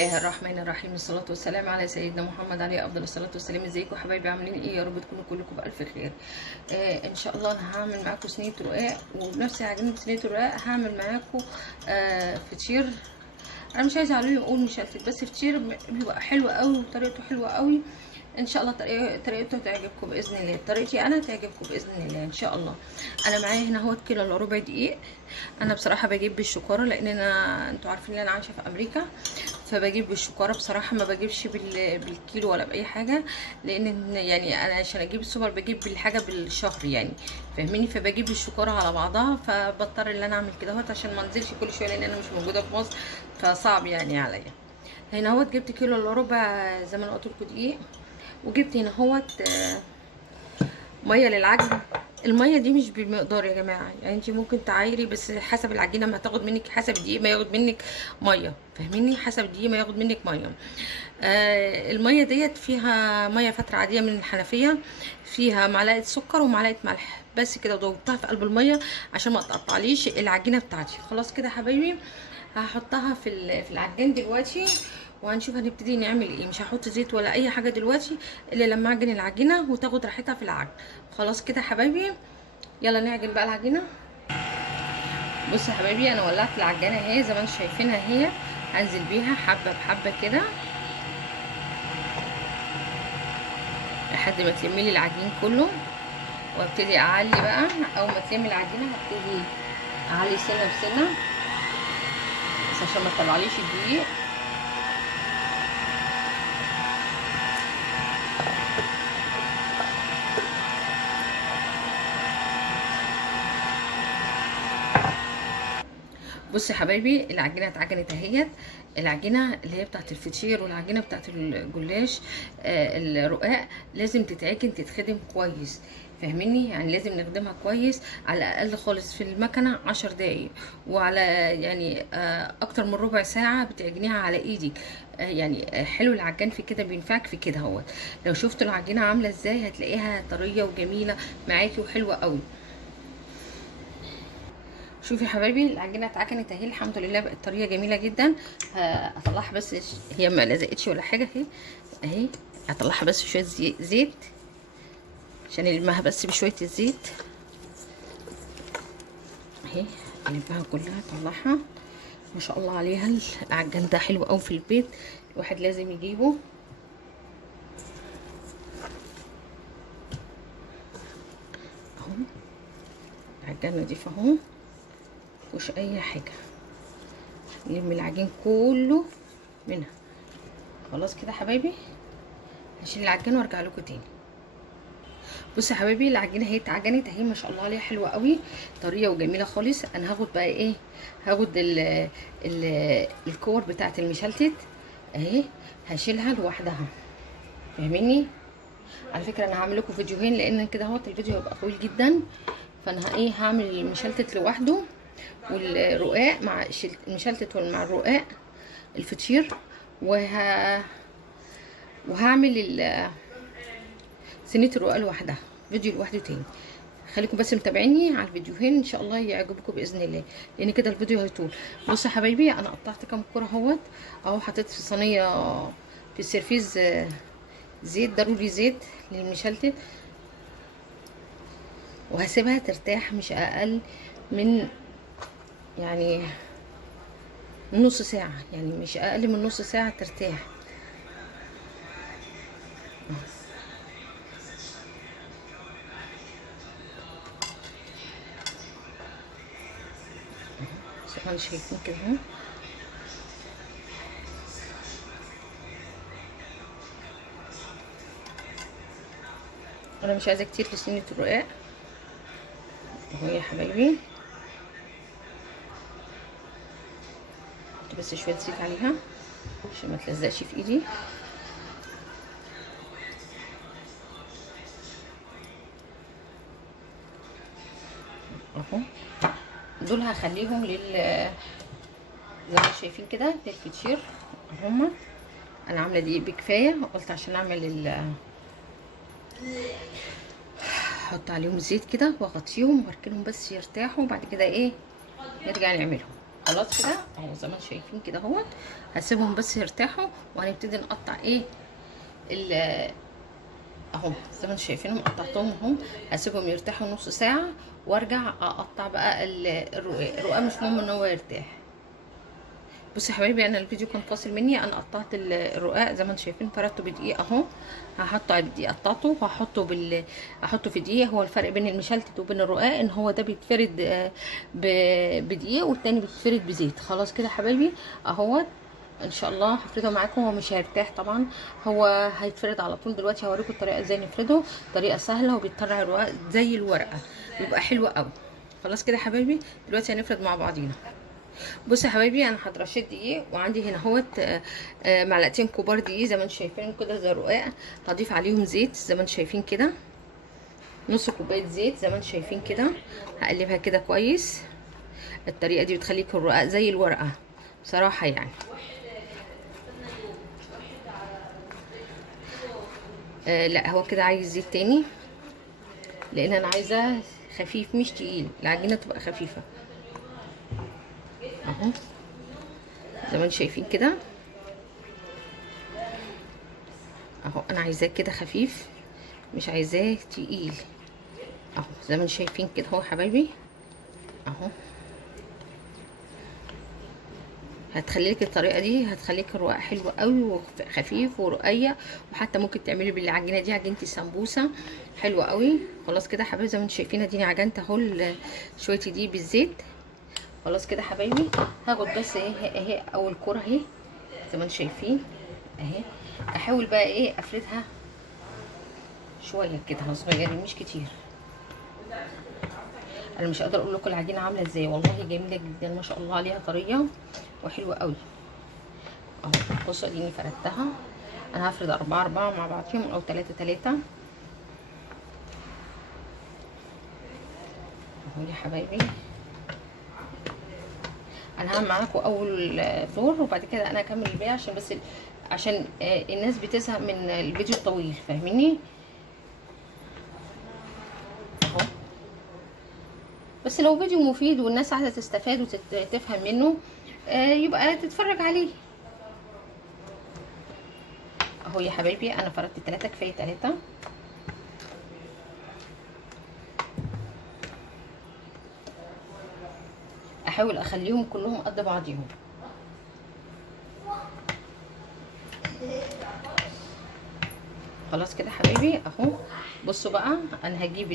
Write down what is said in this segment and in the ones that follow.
الله الرحمن الرحيم، الصلاة والسلام على سيدنا محمد عليه أفضل الصلاة والسلام. ازيكم حبايبي؟ عاملين ايه؟ يا رب تكونوا كلكم بألف خير. ان شاء الله انا هعمل معاكم صينية رقاق، وبنفس عجينة صينية الرقاق هعمل معاكم فطير. انا مش عايزه عليه اقول مشلتت، بس فطير بيبقى حلو قوي وطريقته حلوه قوي. ان شاء الله طريقته تعجبكم باذن الله، طريقتي انا تعجبكم باذن الله ان شاء الله. انا معايا هنا اهو كيلو الا ربع دقيق. انا بصراحه بجيب بالشكاره، لان انتوا عارفين ان انا عايشه في امريكا، فبجيب بالشكاره بصراحه، ما بجيبش بالكيلو ولا باي حاجه، لان يعني انا عشان اجيب السوبر بجيب بالحاجه بالشهر يعني، فاهميني؟ فبجيب الشكاره على بعضها، فبضطر ان انا اعمل كده اهوت عشان ما انزلش كل شويه، لان انا مش موجوده في مصر، فصعب يعني عليا. هنا اهوت جبت كيلو الا ربع زي ما انا قلت لكم دقيق، وجبت هنا اهوت ميه للعجن. الميه دي مش بالمقدار يا جماعه، يعني انت ممكن تعايري، بس حسب العجينه ما تاخد منك، حسب الدقيق ما ياخد منك ميه، فاهميني؟ حسب الدقيق ما ياخد منك ميه. الميه ديت فيها ميه فتره عاديه من الحنفيه، فيها معلقه سكر ومعلقه ملح بس كده، وضربتها في قلب الميه عشان ما تقطعليش العجينه بتاعتي. خلاص كده يا حبايبي، هحطها في العجين دلوقتي، وهنشوف هنبتدي نعمل ايه. مش هحط زيت ولا اي حاجه دلوقتي الا لما اعجن العجينه وتاخد راحتها في العجن. خلاص كده يا حبايبي، يلا نعجن بقى العجينه. بصوا يا حبايبي، انا ولعت العجانه اهي زي ما انتم شايفينها، هي هنزل بيها حبه بحبه كده لحد ما تلمي لي العجين كله، وابتدي اعلي بقى. اول ما تلمي العجينه هبتدي اعلي سنه بسنه، بس عشان ما تطلعليش الدقيق. بصي يا حبايبي، العجينه اتعجنت اهيت. العجينه اللي هي بتاعت الفطير والعجينه بتاعت الجلاش الرقاق لازم تتعجن تتخدم كويس، فاهميني؟ يعني لازم نخدمها كويس، على الاقل خالص في المكنه 10 دقايق، وعلى يعني اكتر من ربع ساعه بتعجنيها على ايدك. يعني حلو العجان في كده، بينفعك في كده اهوت. لو شفتوا العجينه عامله ازاي هتلاقيها طريه وجميله معاكي وحلوه قوي. شوفي يا حبايبي، العجينه اتعجنت اهي الحمد لله، بقت طريه جميله جدا. هطلعها بس، هي ما لزقتش ولا حاجه اهي. اهي هطلعها بس شويه زيت عشان نلمها بس بشويه الزيت اهي، نلمها كلها اطلعها. ما شاء الله عليها، العجان ده حلو قوي في البيت، الواحد لازم يجيبه اهو. العجان نضيف اهو، مفيهوش اي حاجه، نلم العجين كله منها. خلاص كده حبايبي، هشيل العجان وارجع لكم تاني. بصوا يا حبايبي، العجينه اهي اتعجنت اهي، ما شاء الله عليها حلوه قوي، طريه وجميله خالص. انا هاخد بقى ايه، هاخد الكور بتاعه المشلتت اهي، هشيلها لوحدها، فاهميني؟ على فكره انا هعمل لكم فيديوهين، لان كده اهوت الفيديو هيبقى طويل جدا. فانا ايه، هعمل المشلتت لوحده، والرقاق مع المشلتت مع الرقاق الفطير، وهعمل صينيه الرقاق لوحدها، فيديو لوحده تاني. خليكم بس متابعيني على الفيديوهين، ان شاء الله يعجبكم باذن الله، لان كده الفيديو هيطول. بصوا يا حبايبي، انا قطعت كام كوره اهوت اهو، حطيت في صينيه في السرفيز زيت، ضروري زيت للمشلتت، وهسيبها ترتاح مش اقل من يعني نص ساعه، يعني مش اقل من نص ساعه ترتاح. طبعا شايفين كده اهو. انا مش عايزه كتير في صينيه الرقاق اهو يا حبايبي، بس شويه زيت عليها عشان ما تلزقش في ايدي اهو. دول هخليهم زي ما شايفين كده للفطير هما. انا عامله دي بكفايه، قلت عشان اعمل احط عليهم زيت كده واغطيهم واركنهم بس يرتاحوا، وبعد كده ايه نرجع نعملهم. خلاص كده اهو زي ما انتم شايفين كده اهوت. هسيبهم بس يرتاحوا وهنبتدي نقطع ايه اهو زي ما انتم شايفينهم قطعتهم اهو. هسيبهم يرتاحوا نص ساعه وارجع اقطع بقى الرقاق مش مهم ان هو يرتاح. بصوا يا حبايبي انا الفيديو كان فاصل مني، انا قطعت الرقاق زي ما انتم شايفين، فردته بدقيق اهو. هحطه بدقيق، قطعته وهحطه احطه في دقيق. هو الفرق بين المشلتت وبين الرقاق ان هو ده بيتفرد بدقيق والتاني بيتفرد بزيت. خلاص كده يا حبايبي اهوت. ان شاء الله هفرده معاكم. هو مش هيرتاح طبعا، هو هيتفرد على طول. دلوقتي هوريكم الطريقه ازاي نفرده، طريقه سهله وبيطلع الرقاق زي الورقه، بيبقى حلو قوي. خلاص كده يا حبايبي دلوقتي هنفرد مع بعضينا. بصوا يا حبايبي انا هترشيت دقيق، وعندي هنا اهوت معلقتين كبار دقيق زي ما انتم شايفين كده زي الرقاق. هضيف عليهم زيت زي ما انتم شايفين كده، نص كوبايه زيت زي ما انتم شايفين كده. هقلبها كده كويس. الطريقه دي بتخليك الرقاق زي الورقه بصراحه يعني. لا هو كده عايز زيت تاني، لان انا عايزاه خفيف مش تقيل، العجينه تبقى خفيفه اهو زي ما انتم شايفين كده اهو. انا عايزاه كده خفيف مش عايزاه تقيل اهو زي ما انتم شايفين كده اهو حبايبي اهو. هتخليك الطريقه دي هتخليك الرقاق حلو قوي وخفيف ورقيق، وحتى ممكن تعملي بالعجينه دي عجينه السمبوسه حلوه قوي. خلاص كده حبايبي زي ما انتم شايفين اديني عجنت اهو شويه دي بالزيت. خلاص كده حبايبي هاخد بس اهي اول كوره اهي زي ما انتم شايفين اهي. احاول بقى ايه افردها شويه كده صغيرين مش كتير. انا مش قادره اقول لكم العجينه عامله ازاي، والله جميله جدا ما شاء الله عليها، طريه وحلوه قوي اهو. بصوا اديني فردتها. انا هفرد 4 4 مع بعضهم او 3 3 اهو يا حبايبي. انا هعمل معاكم اول دور وبعد كده انا هكمل الباقي، عشان بس عشان الناس بتزهق من الفيديو الطويل فاهميني اهو. بس لو فيديو مفيد والناس عايزه تستفاد وتفهم منه يبقى تتفرج عليه اهو يا حبايبي. انا فردت 3 كفايه 3. احاول اخليهم كلهم قد بعضيهم. خلاص كده حبايبي اهو. بصوا بقى انا هجيب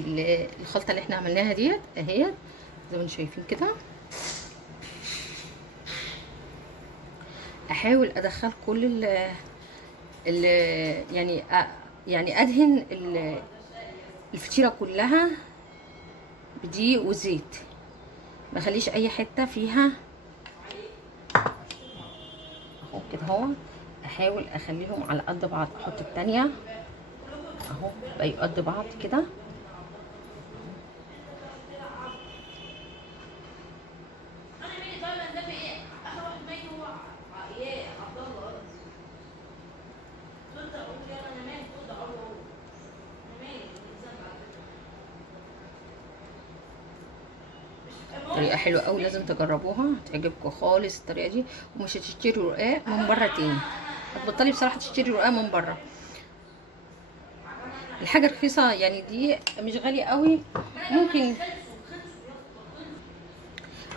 الخلطه اللي احنا عملناها ديت اهي زي ما انتم شايفين كده. احاول ادخل كل ال يعني يعني ادهن الفطيره كلها بدقيق وزيت، ما اخليش اي حته فيها اهو كده اهو. احاول اخليهم على قد بعض. احط التانية اهو بقى قد بعض كده. طريقه حلوه قوي لازم تجربوها، هتعجبكم خالص الطريقه دي. ومش هتشتروا رقاق من بره تاني، هتبطلي بصراحه تشتري رقاق من بره. الحاجه رخيصه يعني، دي مش غاليه قوي ممكن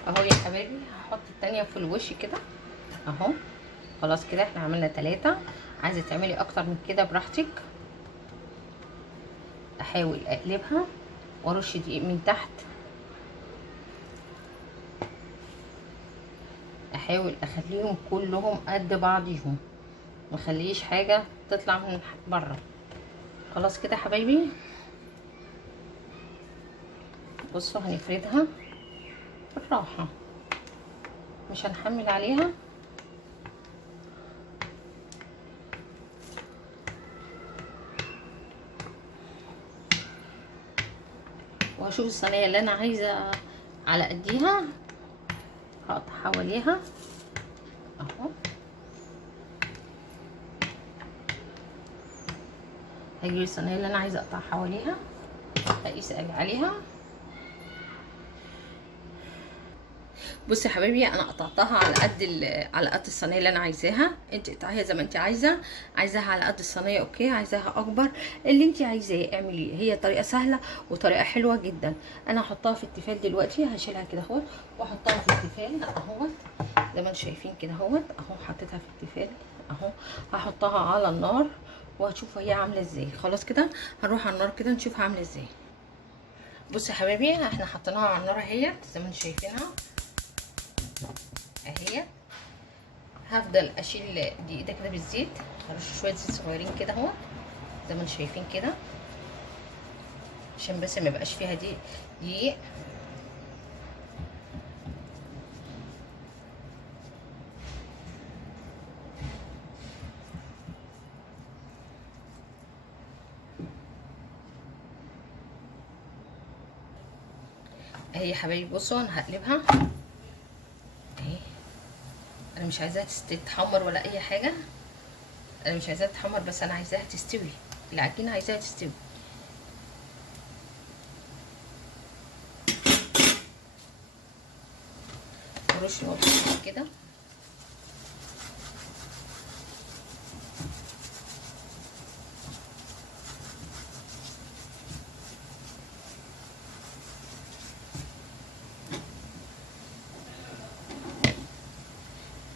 اهو يا حبايبي. هحط التانية في الوش كده اهو. خلاص كده احنا عملنا 3. عايزه تعملي اكتر من كده براحتك. احاول اقلبها وارش دقيق من تحت. احاول اخليهم كلهم قد بعضيهم، ما اخليش حاجه تطلع من بره. خلاص كده يا حبايبي. بصوا هنفردها بالراحه مش هنحمل عليها. وهشوف الصينيه اللي انا عايزه على قديها هقطع حواليها اهو. هجيب الصينيه اللي انا عايزه اقطع حواليها، اقيس عليها. بصي يا حبايبي، انا قطعتها على قد على قد الصينيه اللي انا عايزاها. انت قطعيها زي ما انت عايزه. عايزاها على قد الصينيه اوكي، عايزاها اكبر اللي انت عايزاه اعمليه. هي طريقه سهله وطريقه حلوه جدا. انا هحطها في التيفال دلوقتي، هشيلها كده اهوت واحطها في التيفال اهوت زي ما انتم شايفين كده اهوت اهو. حطيتها في التيفال اهو. هحطها على النار وهتشوفوا هي عامله ازاي. خلاص كده هنروح على النار كده نشوفها عامله ازاي. بصوا يا حبايبي، احنا حطيناها على النار اهيت زي ما انتم شايفينها اهي. هفضل اشيل دقيقه كده بالزيت، هرش شويه زيت صغيرين كده اهو زي ما انتم شايفين كده، عشان بس ما يبقاش فيها دقيق. اهي يا حبايبي بصوا انا هقلبها اهي. انا مش عايزاها تتحمر ولا اي حاجه، انا مش عايزاها تتحمر، بس انا عايزاها تستوي. العجينه عايزاها تستوي. ورش نقطه كده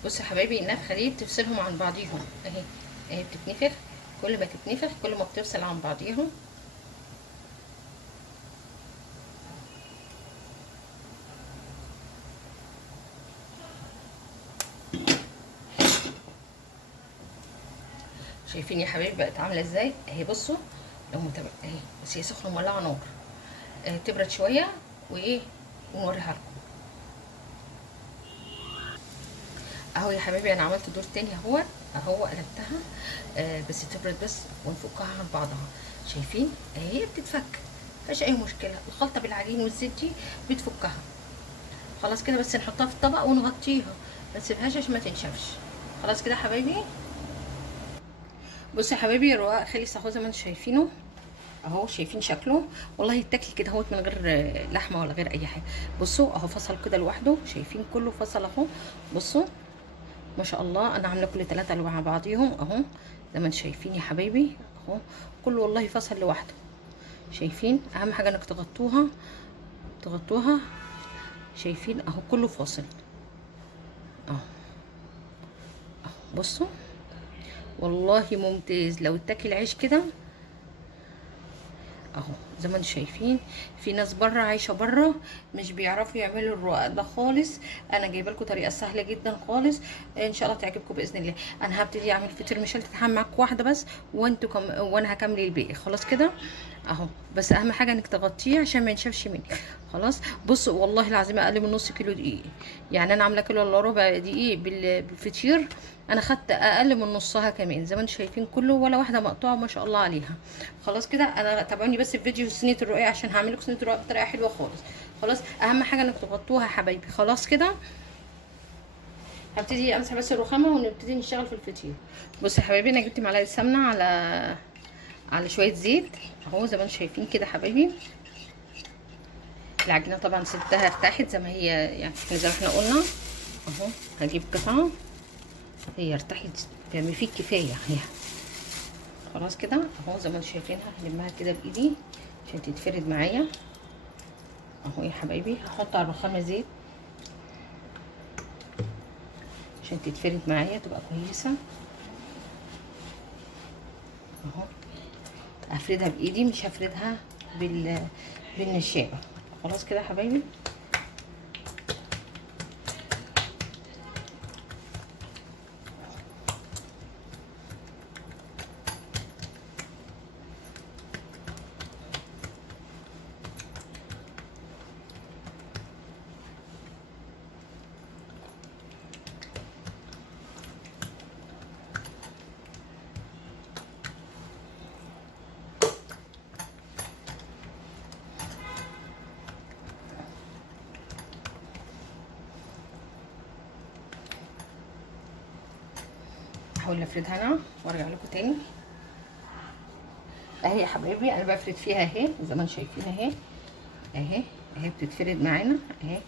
بصوا يا حبايبي، النفخه دي بتفصلهم عن بعضيهم اهي. اهي بتتنفخ، كل ما تتنفخ كل ما بتفصل عن بعضيهم. شايفين يا حبايبي بقت عامله ازاي اهي. بصوا لو متابع اهي، بس هي سخنه مولعه نار. تبرد شويه وايه ونوريها لكم اهو. يا حبايبي انا عملت دور تاني اهو قلبتها. بس تبرد بس ونفكها عن بعضها. شايفين اهي بتتفك، مفيش اي مشكله. الخلطه بالعجين والزيت دي بتفكها. خلاص كده بس نحطها في الطبق ونغطيها، ما نسيبهاش عشان ما تنشفش. خلاص كده يا حبايبي. بصوا يا حبايبي، الرقاق خلص اهو زي ما انتم شايفينه اهو. شايفين شكله؟ والله يتاكل كده اهوت من غير لحمه ولا غير اي حاجه. بصوا اهو فصل كده لوحده. شايفين كله فصل اهو. بصوا ما شاء الله، انا عامله كل 3 مع بعضيهم اهو زي ما انتم شايفين يا حبايبي اهو. كله والله فصل لوحده. شايفين؟ اهم حاجه انك تغطوها. شايفين اهو كله فاصل اهو. بصوا والله ممتاز لو اتاكل عيش كده اهو زي ما انتم شايفين. في ناس بره عايشه بره مش بيعرفوا يعملوا الرقاق ده خالص. انا جايبه لكم طريقه سهله جدا خالص، ان شاء الله تعجبكم باذن الله. انا هبتدي اعمل فطير مشلتت هعمل معاكم واحده بس، وانا هكمل الباقي. خلاص كده اهو. بس اهم حاجه انك تغطيه عشان ما ينشفش منك. خلاص. بصوا والله العظيم اقل من نص كيلو دقيق. يعني انا عامله كيلو الا ربع دقيق بالفطير. انا خدت اقل من نصها كمان زي ما انتم شايفين كله، ولا واحده مقطوعه ما شاء الله عليها. خلاص كده. انا تابعوني بس في فيديو صينيه الرقاق عشان هعمل لكم صينيه الرقاق بطريقه حلوه خالص. خلاص. اهم حاجه انك تغطوها يا حبايبي. خلاص كده هبتدي امسح بس الرخامه ونبتدي نشتغل في الفطير. بصوا يا حبايبي، انا جبت معلقه سمنه على شويه زيت اهو زي ما انتم شايفين كده حبايبي. العجينه طبعا سبتها ارتاحت زي ما هي، يعني زي ما احنا قلنا اهو. هجيب قطعه هي ارتاحت بما فيه الكفايه اهي. خلاص كده اهو زي ما انتم شايفينها. هلمها كده بايدي عشان تتفرد معايا اهو يا حبايبي. هحط على الرخامه زيت عشان تتفرد معايا تبقى كويسه اهو. هفردها بايدي مش هفردها بالنشابه. خلاص كده يا حبايبي. هحاول افردها انا وارجع لكم تاني اهي يا حبايبي. انا بفرد فيها اهي زي ما انتم شايفين اهي. اهي بتتفرد معانا اهي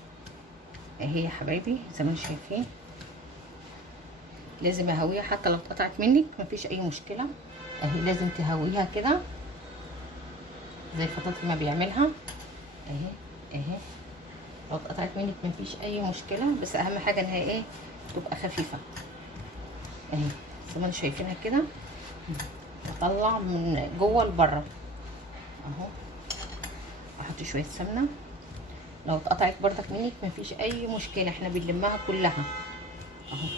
اهي يا حبايبي زي ما انتم شايفين. لازم اهويها حتى لو اتقطعت منك مفيش اي مشكله. اهي لازم تهويها كده زي الفطاطر ما بيعملها. اهي اهي لو اتقطعت منك مفيش اي مشكله، بس اهم حاجه انها ايه تبقى خفيفه. اهي زي ما انتم شايفينها كده، بطلع من جوه لبره اهو. احط شويه سمنه، لو اتقطعت بردك منك مفيش اي مشكله، احنا بنلمها كلها اهو.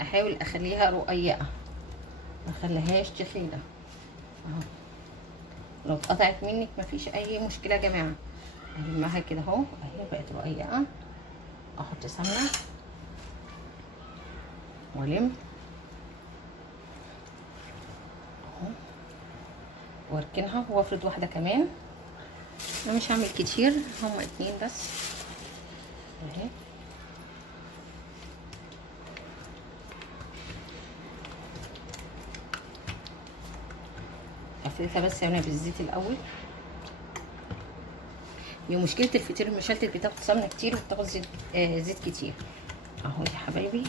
احاول اخليها رقيقه ما اخليهاش تخينه اهو. لو اتقطعت منك مفيش اي مشكله يا جماعه. المها كده اهو، اهي بقت رقيقه. احط سمنه والم اهو، واركنها وافرد واحده كمان. انا مش هعمل كتير، هما اتنين بس اهي. افردها بس هنا بالزيت الاول. هي مشكله الفطير المشلتت بتاخد سمنه كتير وبتاخد زيت زيت كتير اهو يا حبايبي.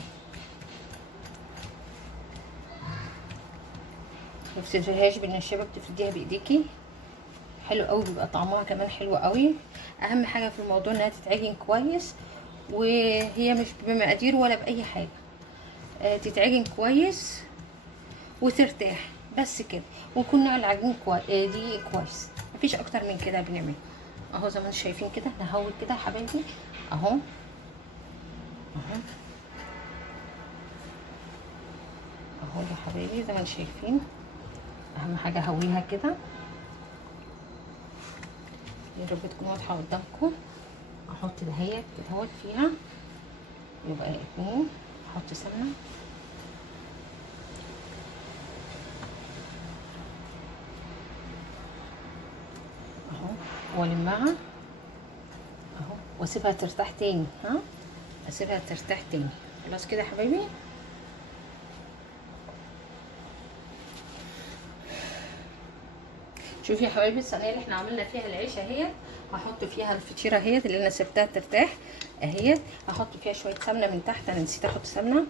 ما بتفرديهاش بالنشابه، بتفرديها بايديكي حلو قوي، بيبقى طعمها كمان حلو قوي. اهم حاجه في الموضوع انها تتعجن كويس، وهي مش بمقادير ولا باي حاجه. تتعجن كويس وترتاح بس كده، ويكون نوع العجين دي كويس، مفيش اكتر من كده بنعمل اهو. زي ما انتم شايفين كده نهوي كده يا حبايبي اهو اهو اهو يا حبايبي زي ما انتم شايفين. اهم حاجه هويها كده، يا رب تكون واضحه قدامكم. احط دهيت كده اهوت فيها، يبقى اتنين. احط سمنه اهو والمها اهو، واسيبها ترتاح تاني. ها اسيبها ترتاح تاني. خلاص كده يا حبايبي. شوفي يا حبايبي الصينيه اللي احنا عملنا فيها العيش اهيت، هحط فيها الفطيره اهيت اللي انا سبتها ترتاح اهيت. هحط فيها شويه سمنه من تحت، انا نسيت احط سمنه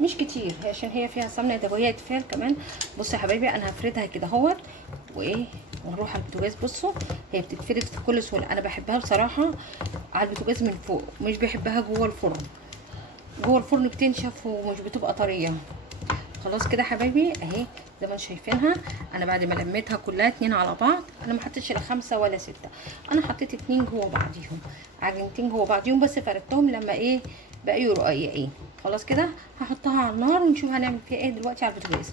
مش كتير عشان هي فيها سمنه، ده وهي تفال كمان. بصوا يا حبايبي انا هفردها كده اهوت وايه، ونروح على البوتاجاز. بصوا هي بتتفرد بكل سهوله، انا بحبها بصراحه على البوتاجاز من فوق، مش بحبها جوه الفرن. جوه الفرن بتنشف ومش بتبقى طريه. خلاص كده حبايبي اهي زي ما انتم شايفينها. انا بعد ما لميتها كلها اتنين على بعض، انا ما حطيتش لا 5 ولا 6، انا حطيت اتنين جوه بعضيهم، عجينتين جوه بعضيهم، بس فردتهم لما ايه بقوا رقيقين. خلاص كده هحطها على النار ونشوف هنعمل فيها ايه دلوقتي على البوتاجاز.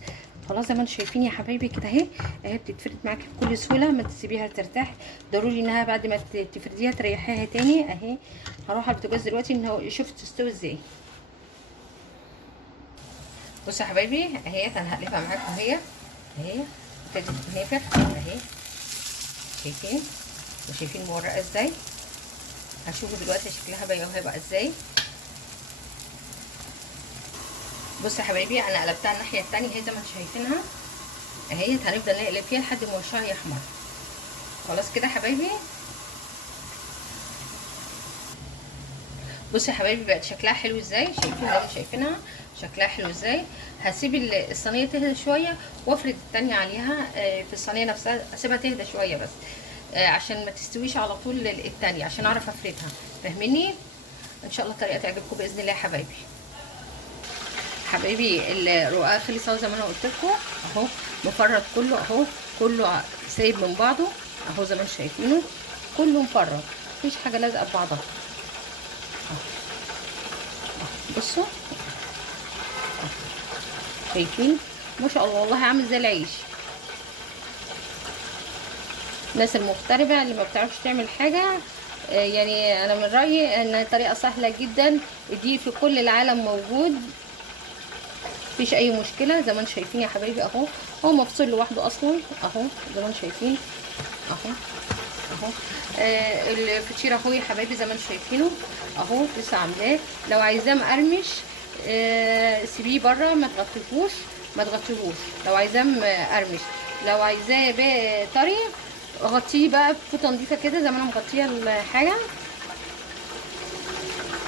خلاص زي ما انتم شايفين يا حبايبي كده اهي، اهي بتتفرد معاكي بكل سهوله، ما تسيبيها ترتاح. ضروري انها بعد ما تفرديها تريحيها تاني اهي. هروح على البوتاجاز دلوقتي ان هو شفت تستوي ازاي. بصوا يا حبايبي اهي، انا هقلبها معاكم اهي اهي ابتدت تنفخ اهي. شايفين وشايفين مورقه ازاي؟ هشوفوا دلوقتي شكلها هيبقى ازاي. بصوا يا حبايبي انا قلبتها الناحيه التانية اهي زي ما انتم شايفينها اهي. هنفضل نقلب فيها لحد ما وشها يحمر. خلاص كده يا حبايبي. بصوا يا حبايبي بقت شكلها حلو ازاي، شايفين زي ما انتم شايفينها شكلها حلو ازاي. هسيب الصينيه تهدى شويه وافرد التانية عليها في الصينيه نفسها، اسيبها تهدى شويه بس عشان ما تستويش على طول التانية، عشان اعرف افردها. فاهميني؟ ان شاء الله الطريقه تعجبكم باذن الله يا حبايبي. حبايبي الرقاق خلص اهو زي ما انا قلت لكم اهو، مفرد كله اهو، كله سايب من بعضه اهو زي ما انتم شايفينه، كله مفرد مفيش حاجه لازقه في بعضها. بصوا شايفين ما شاء الله والله عامل زي العيش. الناس المغتربه اللي ما بتعرفش تعمل حاجه يعني انا من رايي ان طريقه سهله جدا، دي في كل العالم موجود، مفيش اي مشكله. زي ما انتم شايفين يا حبايبي اهو، هو مفصول لوحده اصلا اهو زي ما انتم شايفين اهو اهو. الفطير اهو يا حبايبي زي ما انتم شايفينه اهو، لسه عاملاه. لو عايزاه مقرمش سيبيه بره، ما تغطيهوش. لو عايزاه مقرمش لو عايزاه بقى طري غطيه بقى بفوطه نضيفه كده زي ما انا مغطيه الحاجه.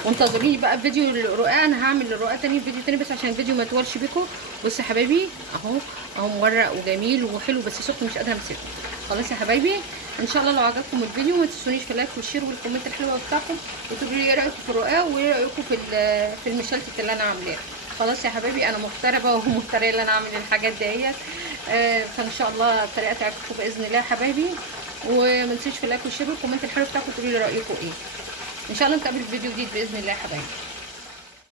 وانتظروني بقى في فيديو الرقاق. انا هعمل الرقاق تاني في فيديو تاني بس عشان الفيديو ما يطولش بيكم. بصوا يا حبايبي اهو، اهو مورق وجميل وحلو بس سخن مش قادره امسكه. خلاص يا حبايبي، ان شاء الله لو عجبكم الفيديو ما تنسونيش في اللايك والشير والكومنت الحلوه بتاعكم، وتقولوا لي ايه رايكم في الرقاق وايه رايكم في المشلتت اللي انا عاملاه. خلاص يا حبايبي، انا مغتربه ومغتريه اللي انا اعمل الحاجات ديت. فان شاء الله الطريقه تعجبكم باذن الله يا حبايبي. وما تنسوش في اللايك والشير والكومنت الحلو بتاعكم تقولوا لي رايكم ايه. ان شاء الله نتقابل في فيديو جديد باذن الله يا حبايبي.